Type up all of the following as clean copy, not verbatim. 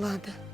बात है।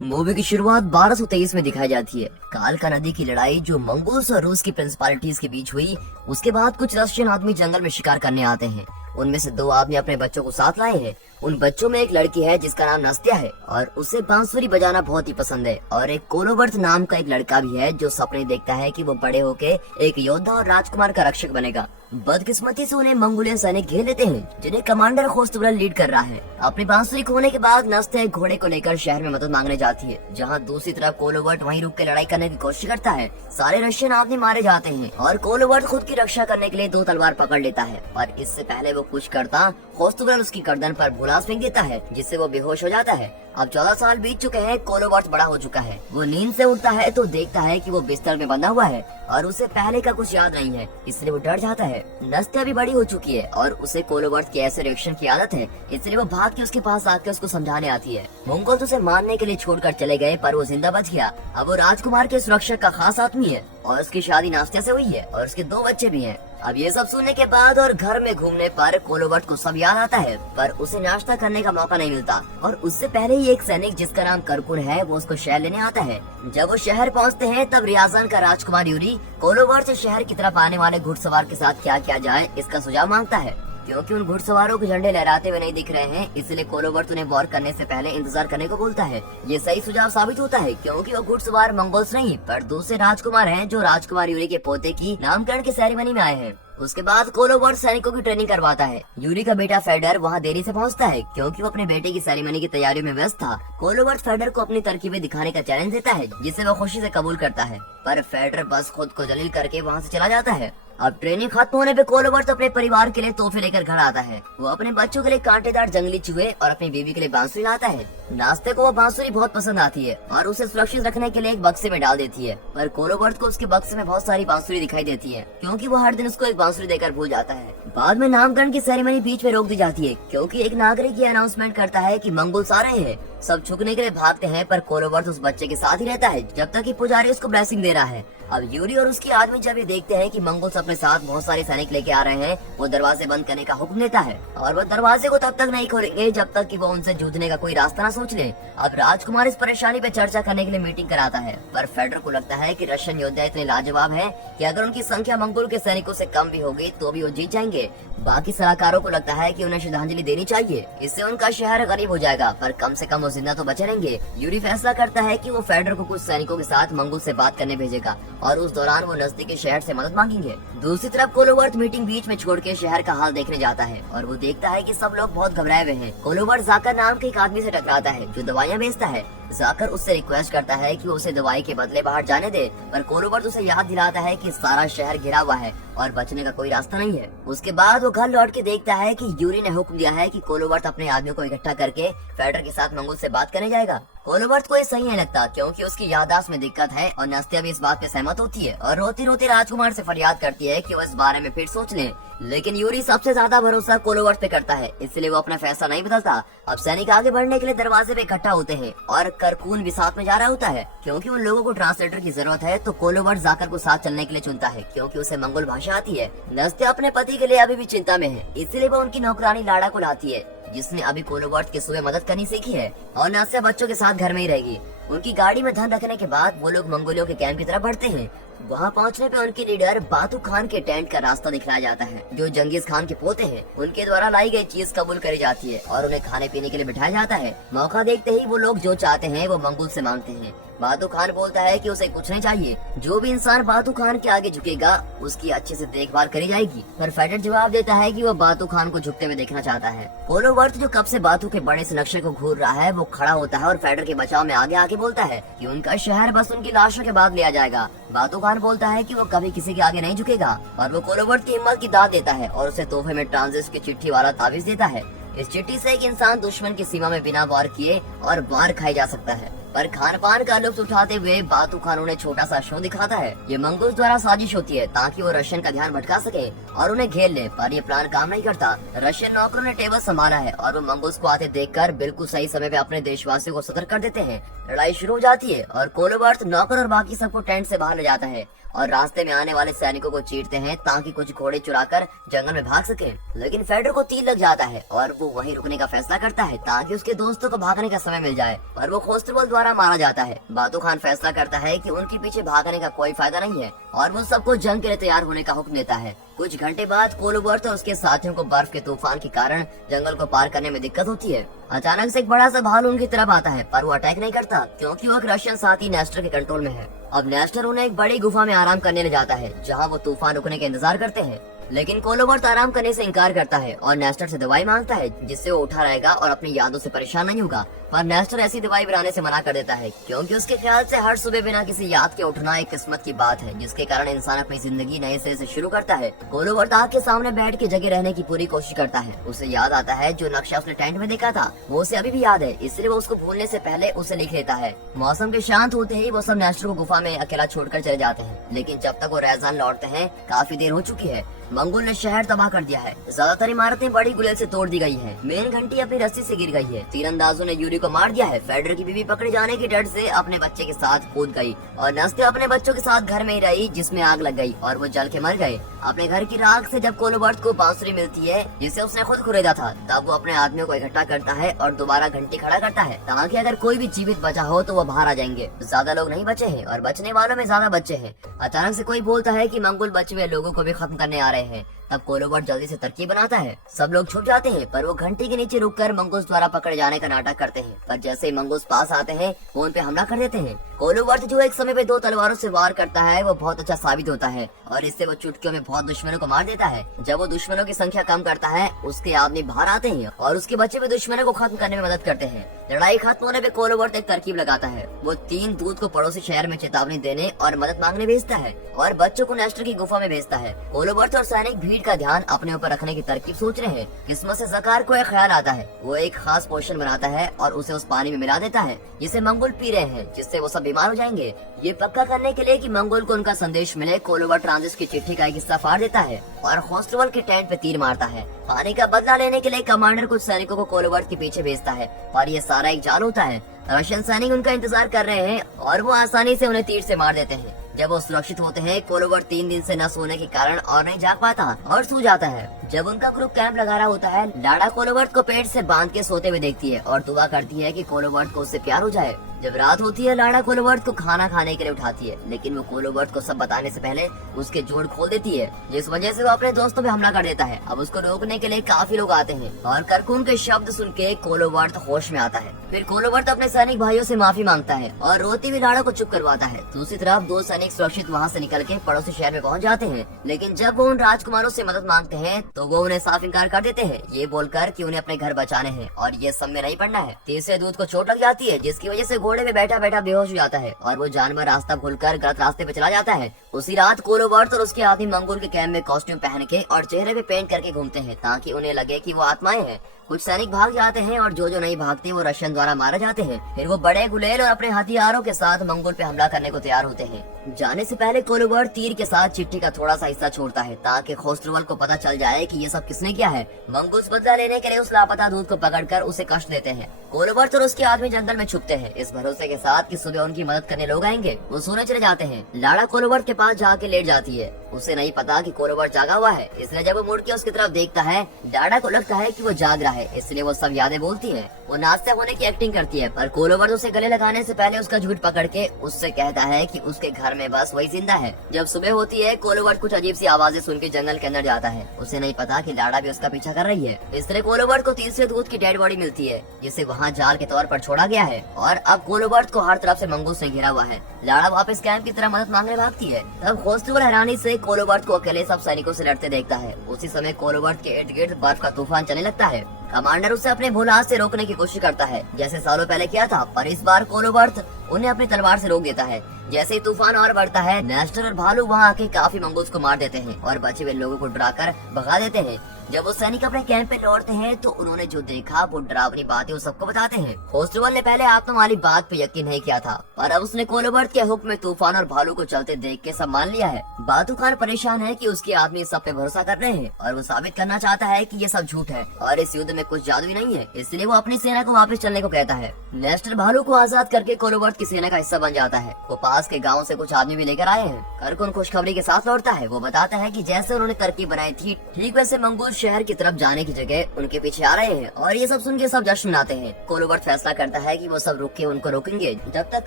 मूवी की शुरुआत 1223 में दिखाई जाती है। कालका नदी की लड़ाई जो मंगोल्स और रूस की प्रिंसिपालिटीज के बीच हुई, उसके बाद कुछ रशियन आदमी जंगल में शिकार करने आते हैं। उनमें से 2 आदमी अपने बच्चों को साथ लाए हैं। उन बच्चों में एक लड़की है जिसका नाम नस्त्या है और उसे बांसुरी बजाना बहुत ही पसंद है, और एक कोलोवर्थ नाम का एक लड़का भी है जो सपने देखता है कि वो बड़े होके एक योद्धा और राजकुमार का रक्षक बनेगा। बदकिस्मती से उन्हें मंगोलियन सैनिक घेर लेते हैं जिन्हें कमांडर खोस्तुब्रल लीड कर रहा है। अपनी बांसुरी खोने के बाद नस्त्या एक घोड़े को लेकर शहर में मदद मांगने जाती है, जहाँ दूसरी तरफ कोलोवर्थ वहीं रुक के लड़ाई करने की कोशिश करता है। सारे रशियन आदमी मारे जाते हैं और कोलोवर्थ खुद की रक्षा करने के लिए 2 तलवार पकड़ लेता है, और इससे पहले वो कुछ करता खोस्तुब्रल उसकी गर्दन पर भुलास फेंक देता है जिससे वो बेहोश हो जाता है। अब 14 साल बीत चुके हैं। कोलोवर्थ बड़ा हो चुका है। वो नींद से उठता है तो देखता है कि वो बिस्तर में बंधा हुआ है और उसे पहले का कुछ याद नहीं है, इसलिए वो डर जाता है। नस्त्या भी बड़ी हो चुकी है और उसे कोलोवर्थ के ऐसे रिएक्शन की आदत है, इसलिए वो भाग के उसके पास आके उसको समझाने आती है। मंगोल उसे मारने के लिए छोड़कर चले गए पर वो जिंदा बच गया। अब वो राजकुमार के सुरक्षक का खास आदमी है और उसकी शादी नस्त्या से हुई है और उसके 2 बच्चे भी हैं। अब ये सब सुनने के बाद और घर में घूमने पर कोलोवर्थ को सब याद आता है, पर उसे नाश्ता करने का मौका नहीं मिलता। और उससे पहले ही एक सैनिक जिसका नाम करकुन है वो उसको शहर लेने आता है। जब वो शहर पहुंचते हैं तब रियाजान का राजकुमार यूरी कोलोवर्थ से शहर की तरफ आने वाले घुड़सवार के साथ क्या किया जाए इसका सुझाव मांगता है। क्योंकि उन घुड़सवारों के झंडे लहराते हुए नहीं दिख रहे हैं, इसलिए कोलोवर्थ उन्हें वॉर करने से पहले इंतजार करने को बोलता है। ये सही सुझाव साबित होता है क्योंकि वो घुड़सवार मंगोल्स नहीं पर दूसरे राजकुमार हैं जो राजकुमार यूरी के पोते की नामकरण की सेरेमनी में आए हैं। उसके बाद कोलोवर्थ सैनिकों की ट्रेनिंग करवाता है। यूरी का बेटा फेडर वहाँ देरी से पहुँचता है क्योंकि वो अपने बेटे की सेरेमनी की तैयारियों में व्यस्त था। कोलोवर्थ फेडर को अपनी तरकीबें दिखाने का चैलेंज देता है जिसे वो खुशी से कबूल करता है, पर फेडर बस खुद को जलील करके वहाँ से चला जाता है। अब ट्रेनिंग खत्म होने पे कोलोवर्थ अपने परिवार के लिए तोहफे लेकर घर आता है। वो अपने बच्चों के लिए कांटेदार जंगली चूहे और अपनी बीवी के लिए बांसुरी लाता है। नाश्ते को वो बांसुरी बहुत पसंद आती है और उसे सुरक्षित रखने के लिए एक बक्से में डाल देती है, पर कोलोवर्थ को उसके बक्से में बहुत सारी बांसुरी दिखाई देती है क्योंकि वो हर दिन उसको एक बांसुरी देकर भूल जाता है। बाद में नामकरण की सेरेमनी बीच में रोक दी जाती है क्योंकि एक नागरिक ये अनाउंसमेंट करता है कि मंगोल्स आ रहे हैं। सब झुकने के लिए भागते हैं पर कोलोवर्थ उस बच्चे के साथ ही रहता है जब तक कि पुजारी उसको ब्लेसिंग दे रहा है। अब यूरी और उसके आदमी जब ये देखते हैं कि मंगोल्स अपने साथ बहुत सारे सैनिक लेके आ रहे हैं, वो दरवाजे बंद करने का हुक्म देता है और वो दरवाजे को तब तक नहीं खोलेंगे जब तक कि वो उनसे जूझने का कोई रास्ता न सोच ले। अब राजकुमार इस परेशानी पे चर्चा करने के लिए मीटिंग कराता है, पर फेडर को लगता है कि रशियन योद्धा इतने लाजवाब हैं कि अगर उनकी संख्या मंगोल के सैनिकों से कम भी होगी तो भी वो जीत जाएंगे। बाकी सलाहकारों को लगता है कि उन्हें श्रद्धांजलि देनी चाहिए, इससे उनका शहर गरीब हो जाएगा पर कम से कम वो जिंदा तो बचे रहेंगे। यूरी फैसला करता है कि वो फेडर को कुछ सैनिकों के साथ मंगोल से बात करने भेजेगा और उस दौरान वो नजदीकी शहर से मदद मांगेंगे। दूसरी तरफ कोलोवर्थ मीटिंग बीच में छोड़ के शहर का हाल देखने जाता है और वो देखता है कि सब लोग बहुत घबराए हुए हैं। कोलोवर्थ जाकर नाम के एक आदमी से टकराता है जो दवाइयाँ बेचता है। जाकर उससे रिक्वेस्ट करता है कि उसे दवाई के बदले बाहर जाने दे, पर कोलोवर्थ उसे याद दिलाता है कि सारा शहर घिरा हुआ है और बचने का कोई रास्ता नहीं है। उसके बाद वो घर लौट के देखता है कि यूरी ने हुक्म दिया है कि कोलोवर्थ अपने आदमियों को इकट्ठा करके फेडर के साथ मंगोल से बात करने जाएगा। कोलोवर्थ को ये सही नहीं लगता क्योंकि उसकी याददाश्त में दिक्कत है और नस्त्या भी इस बात पे सहमत होती है और रोती रोती राजकुमार से फरियाद करती है कि वो इस बारे में फिर सोच ले। लेकिन यूरी सबसे ज्यादा भरोसा कोलोवर्थ पे करता है, इसलिए वो अपना फैसला नहीं बदलता। अब सैनिक आगे बढ़ने के लिए दरवाजे पे इकट्ठा होते हैं और करकून भी साथ में जा रहा होता है। क्योंकि उन लोगों को ट्रांसलेटर की जरूरत है तो कोलोवर्थ जाकर को साथ चलने के लिए चुनता है क्योंकि उसे मंगोल भाषा आती है। नस्त्या अपने पति के लिए अभी भी चिंता में है, इसलिए वो उनकी नौकरानी लाड़ा को लाती है जिसने अभी कोलोवर्थ के सुबह मदद करनी सीखी है, और नस्त्या बच्चों के साथ घर में ही रहेगी। उनकी गाड़ी में धन रखने के बाद वो लोग मंगोलियों के कैंप की तरफ बढ़ते हैं। वहाँ पहुँचने पे उनके लीडर बातू खान के टेंट का रास्ता दिखलाया जाता है जो जंगीज खान के पोते हैं। उनके द्वारा लाई गई चीज कबूल करी जाती है और उन्हें खाने पीने के लिए बिठाया जाता है। मौका देखते ही वो लोग जो चाहते हैं वो मंगोल से मांगते हैं। बातू खान बोलता है कि उसे कुछ नहीं चाहिए, जो भी इंसान बातू खान के आगे झुकेगा उसकी अच्छे से देखभाल करी जाएगी। पर फेडर जवाब देता है कि वो बातू खान को झुकते हुए देखना चाहता है। कोलोवर्थ जो कब से बातू के बड़े से नक्शे को घूर रहा है वो खड़ा होता है और फेडर के बचाव में आगे आके बोलता है कि उनका शहर बस उनकी लाशों के बाद लिया जाएगा। बातू खान बोलता है कि वो कभी किसी के आगे नहीं झुकेगा और वो कोलोवर्थ की हिम्मत की दाद देता है और उसे तोहफे में ट्रांजिट की चिट्ठी वाला ताबीज देता है। इस चिट्ठी से एक इंसान दुश्मन की सीमा में बिना वार किए और मार खाई जा सकता है। पर खान पान का लुत्फ उठाते हुए बातू खान उन्हें छोटा सा शो दिखाता है। ये मंगोल्स द्वारा साजिश होती है ताकि वो रशियन का ध्यान भटका सके और उन्हें घेर ले, पर ये प्लान काम नहीं करता। रशियन नौकरों ने टेबल संभाला है और वो मंगोल्स को आते देखकर बिल्कुल सही समय पे अपने देशवासियों को सतर्क कर देते हैं। लड़ाई शुरू हो जाती है और कोलोवर्थ नौकर और बाकी सबको टेंट से बाहर ले जाता है और रास्ते में आने वाले सैनिकों को चीरते हैं ताकि कुछ घोड़े चुराकर जंगल में भाग सके। लेकिन फेडर को तीर लग जाता है और वो वहीं रुकने का फैसला करता है ताकि उसके दोस्तों को भागने का समय मिल जाए, पर वो खोस्टरबल द्वारा मारा जाता है। बातू खान फैसला करता है कि उनके पीछे भागने का कोई फायदा नहीं है और वो सबको जंग के लिए तैयार होने का हुक्म देता है। कुछ घंटे बाद कोलोबर्ट और उसके साथियों को बर्फ के तूफान के कारण जंगल को पार करने में दिक्कत होती है। अचानक से एक बड़ा सा भालू उनकी तरफ आता है, पर वो अटैक नहीं करता क्योंकि वो एक रशियन साथी नेस्टर के कंट्रोल में है। अब नेस्टर उन्हें एक बड़ी गुफा में आराम करने ले जाता है जहाँ वो तूफान रुकने का इंतजार करते हैं, लेकिन कोलोबर्ट आराम करने से इनकार करता है और नेस्टर से दवाई मांगता है जिससे वो उठा रहेगा और अपनी यादों से परेशान नहीं होगा। पर नेस्टर ऐसी दवाई बनाने से मना कर देता है क्योंकि उसके ख्याल से हर सुबह बिना किसी याद के उठना एक किस्मत की बात है जिसके कारण इंसान अपनी जिंदगी नए सिरे से शुरू करता है। कोलोबर्ट आग के सामने बैठ के जगह रहने की पूरी कोशिश करता है। उसे याद आता है जो नक्शा उसने टेंट में देखा था वो उसे अभी भी याद है, इसलिए वो उसको भूलने से पहले उसे लिख लेता है। मौसम के शांत होते ही वो सब नेस्टर को गुफा में अकेला छोड़कर चले जाते हैं, लेकिन जब तक वो रैजान लौटते हैं काफी देर हो चुकी है। मंगोल ने शहर तबाह कर दिया है, ज्यादातर इमारतें बड़ी गुलेल से तोड़ दी गई हैं। मेन घंटी अपनी रस्सी से गिर गई है, तीरंदाजों ने यूरी को मार दिया है। फेडर की बीवी पकड़े जाने के डर से अपने बच्चे के साथ कूद गई और नस्ते अपने बच्चों के साथ घर में ही रही जिसमें आग लग गई और वो जल के मर गए। अपने घर की राख से जब कोलोबर्ट को बांसुरी मिलती है जिसे उसने खुद खरीदा था, तब वो अपने आदमियों को इकट्ठा करता है और दोबारा घंटी खड़ा करता है ताकि अगर कोई भी जीवित बचा हो तो वो बाहर आ जाएंगे। ज्यादा लोग नहीं बचे हैं और बचने वालों में ज्यादा बच्चे हैं। अचानक से कोई बोलता है कि मंगोल बचे हुए लोगों को भी खत्म करने आ रहे हैं। तब कोलोबर्ट जल्दी से तरकीब बनाता है, सब लोग छुप जाते हैं, पर वो घंटी के नीचे रुककर मंगोस द्वारा पकड़े जाने का नाटक करते हैं। पर जैसे ही मंगोस पास आते हैं वो उन पे हमला कर देते हैं। कोलोबर्ट जो एक समय पे 2 तलवारों से वार करता है वो बहुत अच्छा साबित होता है और इससे वो चुटकियों में बहुत दुश्मनों को मार देता है। जब वो दुश्मनों की संख्या कम करता है उसके आदमी बाहर आते हैं और उसके बचे हुए दुश्मनों को खत्म करने में मदद करते हैं। लड़ाई खत्म होने पे कोलोबर्ट एक तरकीब लगाता है, वो 3 दूत को पड़ोसी शहर में चेतावनी देने और मदद मांगने भेजता है और बच्चों को नेस्टर की गुफा में भेजता है। कोलोबर्ट और सैनिक भीड़ का ध्यान अपने ऊपर रखने की तरकीब सोच रहे हैं। किस्मत से ज़कार को एक ख्याल आता है, वो एक खास पोषण बनाता है और उसे उस पानी में मिला देता है जिसे मंगोल पी रहे हैं, जिससे वो सब बीमार हो जाएंगे। ये पक्का करने के लिए कि मंगोल को उनका संदेश मिले, कोलोबर्ट ट्रांजिस की चिट्ठी का एक हिस्सा फाड़ देता है और खोस्टरबल के टेंट पे तीर मारता है। पानी का बदला लेने के लिए कमांडर कुछ सैनिकों को कोलोबर्ट के पीछे भेजता है, पर ये सारा एक जाल होता है। रशियन सैनिक उनका इंतजार कर रहे हैं और वो आसानी से उन्हें तीर से मार देते हैं। जब वो सुरक्षित होते हैं, कोलोबर्ट 3 दिन से न सोने के कारण और नहीं जाग पाता और सो जाता है। जब उनका ग्रुप कैंप लगा रहा होता है, लाड़ा कोलोबर्ट को पेट से बांध के सोते हुए देखती है और दुआ करती है कि कोलोबर्ट को उससे प्यार हो जाए। जब रात होती है, लाड़ा कोलोबर्ट को खाना खाने के लिए उठाती है, लेकिन वो कोलोबर्ट को सब बताने से पहले उसके जोड़ खोल देती है, जिस वजह से वो अपने दोस्तों पे हमला कर देता है। अब उसको रोकने के लिए काफी लोग आते हैं और करकून के शब्द सुन के कोलोबर्ट होश में आता है। फिर कोलोबर्ट अपने सैनिक भाइयों से माफी मांगता है और रोती हुई लाड़ा को चुप करवाता है। दूसरी तरफ 2 सैनिक सुरक्षित वहाँ से निकल के पड़ोसी शहर में पहुँच जाते हैं, लेकिन जब वो उन राजकुमारों से मदद मांगते हैं तो वो उन्हें साफ इनकार कर देते हैं, ये बोलकर कि उन्हें अपने घर बचाने हैं और ये सब में नहीं पड़ना है। तीसरे दूत को चोट लग जाती है, जिसकी वजह से घोड़े में बैठा बैठा बेहोश हो जाता है और वो जानवर रास्ता भूलकर गलत रास्ते पे चला जाता है। उसी रात कोलोबर्ट और उसके आदमी मंगोल के कैंप में कॉस्ट्यूम पहन के और चेहरे पे पेंट करके घूमते हैं ताकि उन्हें लगे कि वो आत्माएं हैं। कुछ सैनिक भाग जाते हैं और जो नहीं भागते वो रशियन द्वारा मारे जाते हैं। फिर वो बड़े गुलेल और अपने हथियारों के साथ मंगोल पे हमला करने को तैयार होते हैं। जाने से पहले कोलोबर्ट तीर के साथ चिट्ठी का थोड़ा सा हिस्सा छोड़ता है ताकि खोस्टरबल को पता चल जाए कि ये सब किसने किया है। मंगोस बदला लेने के लिए उस लापता दूत को पकड़कर उसे कष्ट देते हैं। कोलोबर्ट और उसके आदमी जंगल में छुपते हैं, इस भरोसे के साथ कि सुबह उनकी मदद करने लोग आएंगे। वो सोने चले जाते हैं। लाड़ा कोलोबर्ट के पास जाके लेट जाती है, उसे नहीं पता कि कोलोबर्ट जागा हुआ है, इसलिए जब वो मुड़ के उसकी तरफ देखता है, लाड़ा को लगता है कि वो जाग रहा है, इसलिए वो सब यादें बोलती है। वो नाश्ता होने की एक्टिंग करती है, पर कोलोबर्ट उसे गले लगाने से पहले उसका झूठ पकड़ के उससे कहता है कि उसके घर में बस वही जिंदा है। जब सुबह होती है, कोलोबर्ट कुछ अजीब सी आवाजें सुन के जंगल के अंदर जाता है। उसे नहीं पता कि लाड़ा भी उसका पीछा कर रही है। इस तरह कोलोबर्ट को तीसरे दूत की डेड बॉडी मिलती है, जिसे वहाँ जाल के तौर पर छोड़ा गया है और अब कोलोबर्ट को हर तरफ से मंगूस से घिरा हुआ है। लाड़ा वापस कैंप की तरह मदद मांगने भागती है। तब खोस्टरबल हैरानी से कोलोबर्ट को अकेले सब सैनिकों से लड़ते देखता है। उसी समय कोलोबर्ट के इर्द गिर्द बर्फ का तूफान चलने लगता है। कमांडर उसे अपने भूल से रोकने की कोशिश करता है, जैसे सालों पहले किया था, पर इस बार कोलोबर्ट उन्हें अपनी तलवार से रोक देता है। जैसे ही तूफान और बढ़ता है, नेस्टर और भालू वहाँ आके काफी मंगूस को मार देते हैं और बचे हुए लोगों को डराकर भगा देते हैं। जब वो सैनिक अपने कैंप पे लौटते हैं तो उन्होंने जो देखा वो डरावनी बातें वो सबको बताते हैं। खोस्टरबल ने पहले आत्मा वाली बात पे यकीन नहीं किया था, पर अब उसने कोलोबर्ट के हुक्म में तूफान और भालू को चलते देख के सब मान लिया है। बातू खान परेशान है कि उसके आदमी सब पे भरोसा कर रहे हैं और वो साबित करना चाहता है कि ये सब झूठ है और इस युद्ध में कुछ जादू ही नहीं है, इसलिए वो अपनी सेना को वापस चलने को कहता है। नेस्टर भालू को आजाद करके कोलोबर्ट की सेना का हिस्सा बन जाता है। वो पास पास के गांव से कुछ आदमी भी लेकर आए हैं। करकुन खुशखबरी के साथ लौटता है। वो बताता है कि जैसे उन्होंने तरकीब बनाई थी ठीक वैसे मंगूस शहर की तरफ जाने की जगह उनके पीछे आ रहे हैं और ये सब सुन के सब जश्न मनाते हैं। कोलोबर्ट फैसला करता है कि वो सब रुक के उनको रोकेंगे जब तक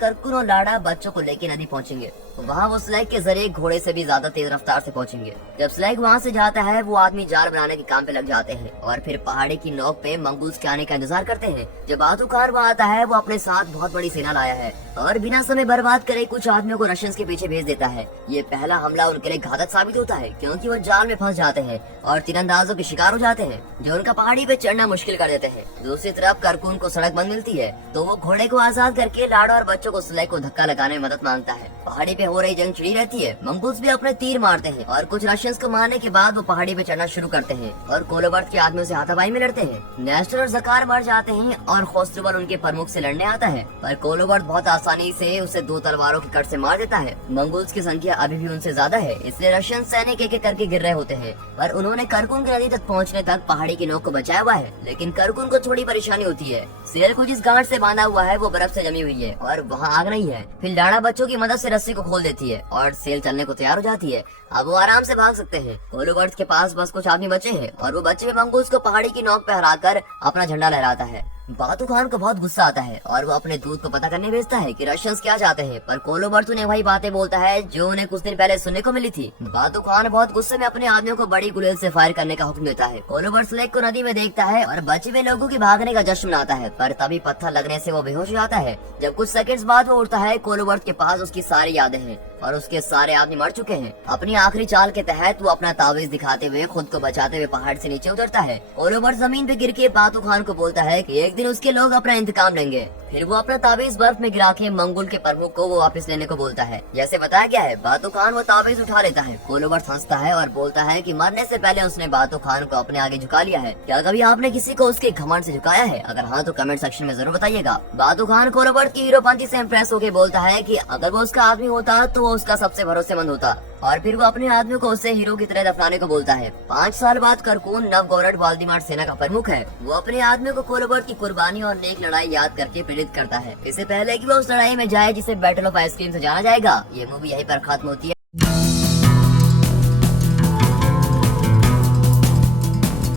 करकुन और लाड़ा बच्चों को लेकर नदी पहुँचेंगे। वहाँ वो स्लैग के जरिए घोड़े से भी ज्यादा तेज रफ्तार से पहुँचेंगे। जब स्लैग वहाँ से जाता है वो आदमी जाल बनाने के काम पे लग जाते हैं और फिर पहाड़ी की नोक पे मंगूस के आने का इंतजार करते हैं। जब बातूकार वहाँ आता है वो अपने साथ बहुत बड़ी सेना लाया है और बिना समय बर्बाद करे कुछ आदमियों को रशियंस के पीछे भेज देता है। ये पहला हमला उनके लिए घातक साबित होता है क्योंकि वो जाल में फंस जाते हैं और तीरंदाजों के शिकार हो जाते हैं जो उनका पहाड़ी पे चढ़ना मुश्किल कर देते हैं। दूसरी तरफ करकुन को सड़क बंद मिलती है तो वो घोड़े को आजाद करके लाड़ा और बच्चों को स्लैग को धक्का लगाने में मदद मांगता है। पहाड़ी पे हो रही जंग छिड़ी रहती है। मंगूस भी अपने तीर मारते हैं और कुछ रशियंस को मारने के बाद वो पहाड़ी पे चढ़ना शुरू करते हैं और कोलोबर्ट के आदमियों से हाथापाई में लड़ते हैं। नेस्टर और जकार मर जाते हैं और खोस्टुबल उनके प्रमुख से लड़ने आता है पर कोलोबर्ट बहुत आसानी से उसे 2 तलवारों की कट से मार देता है। मंगूस की संख्या अभी भी उनसे ज्यादा है इसलिए रशियन सैनिक एक एक करके गिर रहे होते हैं पर उन्होंने करकुन की नदी तक पहुंचने तक पहाड़ी की नोक को बचाया हुआ है। लेकिन करकुन को थोड़ी परेशानी होती है। सेल को जिस गांठ से बांधा हुआ है वो बर्फ से जमी हुई है और वहाँ आग नहीं है। फिर लाड़ा बच्चों की मदद से रस्सी को खोल देती है और सेल चलने को तैयार हो जाती है। अब वो आराम से भाग सकते हैं। कोलोबर्ट के पास बस कुछ आदमी बचे हैं और वो बचे हुए मंगूस को पहाड़ी की नोक पे हराकर अपना झंडा लहराता है। बातू खान को बहुत गुस्सा आता है और वो अपने दूत को पता करने भेजता है कि रशियंस क्या चाहते हैं पर कोलोबर्ट उन्हें वही बातें बोलता है जो उन्हें कुछ दिन पहले सुनने को मिली थी। बातू खान बहुत गुस्से में अपने आदमियों को बड़ी गुलेल से फायर करने का हुक्म देता है। कोलोबर्ट स्लेग को नदी में देखता है और बचे हुए लोगों के भागने का जश्न मनाता है पर तभी पत्थर लगने से वो बेहोश हो जाता है। जब कुछ सेकंड्स बाद वो उठता है कोलोबर्ट के पास उसकी सारी यादें हैं और उसके सारे आदमी मर चुके हैं। अपनी आखिरी चाल के तहत वो अपना तावीज दिखाते हुए खुद को बचाते हुए पहाड़ से नीचे उतरता है। कोलोबर्ट जमीन पे गिर के बातू खान को बोलता है कि एक दिन उसके लोग अपना इंतकाम लेंगे। फिर वो अपना ताबीज बर्फ में गिरा के मंगोल के प्रमुख को वो वापस लेने को बोलता है। जैसे बताया गया है बातू खान वो ताबीज उठा लेता है। कोलोबर्ट हंसता है और बोलता है कि मरने से पहले उसने बातू खान को अपने आगे झुका लिया है। क्या कभी आपने किसी को उसके घमंड से झुकाया है? अगर हाँ तो कमेंट सेक्शन में जरूर बताइएगा। बातू खान कोलोबर्ट की हीरोपंती से इम्प्रेस होकर बोलता है कि अगर वो उसका आदमी होता तो वो उसका सबसे भरोसेमंद होता और फिर वो अपने आदमियों को उसे हीरो की तरह दफनाने को बोलता है। 5 साल बाद करकुन नवगोरड वाल्दीमार सेना का प्रमुख है। वो अपने आदमियों को कोलोबर्ट की कुर्बानी और नेक लड़ाई याद करके प्रेरित करता है इससे पहले कि वो उस लड़ाई में जाए जिसे बैटल ऑफ आइसक्रीम से जाना जाएगा। ये मूवी यहीं पर खत्म होती है।